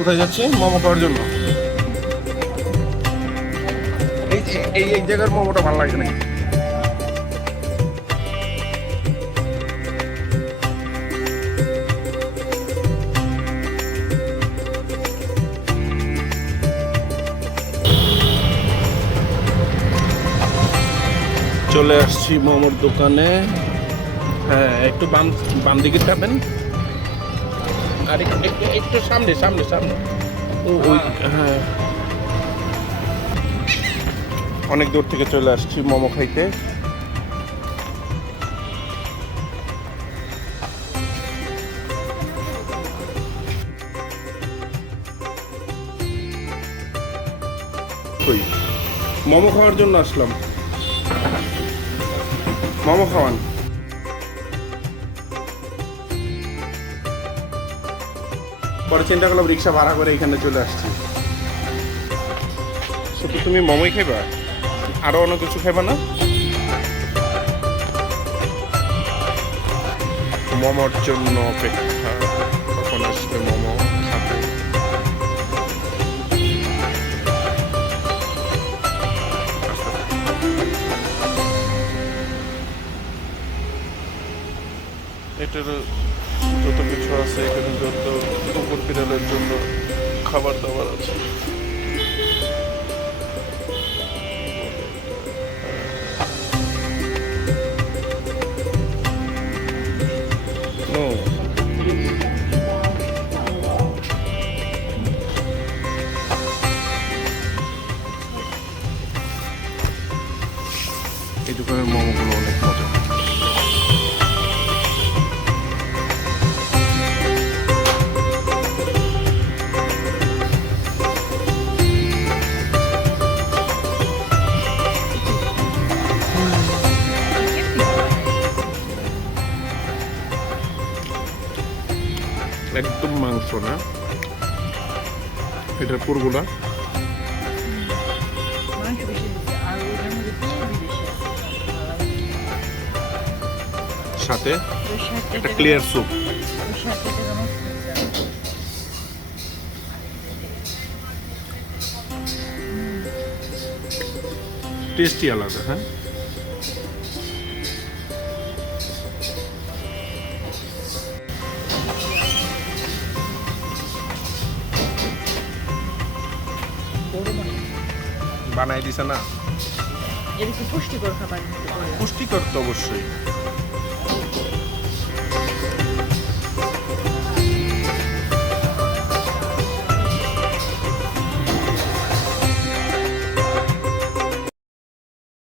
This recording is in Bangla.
কোথায় যাচ্ছি? মোমো খাওয়ার জন্য। এই এই এই জায়গার মোমোটা ভালো লাগে না। চলে আসছি মোমোর দোকানে। হ্যাঁ একটু বাম বাম দিকে যাবেন। আর একটু একটু সামনে সামনে সামনে। ও ওই হ্যাঁ। অনেক দূর থেকে চলে আসছি মোমো খাইতে। মোমো খাওয়ার জন্য আসলাম। মোমো খাওয়ান। পরে চিন্তা করলাম রিক্সা ভাড়া করে এখানে চলে আসছি। শুধু তুমি মোমোই খাইবা? আরও অন্য কিছু খাইবা না? মোমোর জন্য অপেক্ষা। কখন আসবে মোমো? এটার যত কিছু আছে এখানে যত কুকুর বিড়ালের জন্য খাবার দাবার আছে. এই দোকানের মোমোগুলো অনেক একদম মাংস না। এটা পুরগুলা। সাথে একটা ক্লিয়ার স্যুপ টেস্টই আলাদা হ্যাঁ? বানাই দিছে না। পুষ্টিকর খাবার পুষ্টিকর তো অবশ্যই।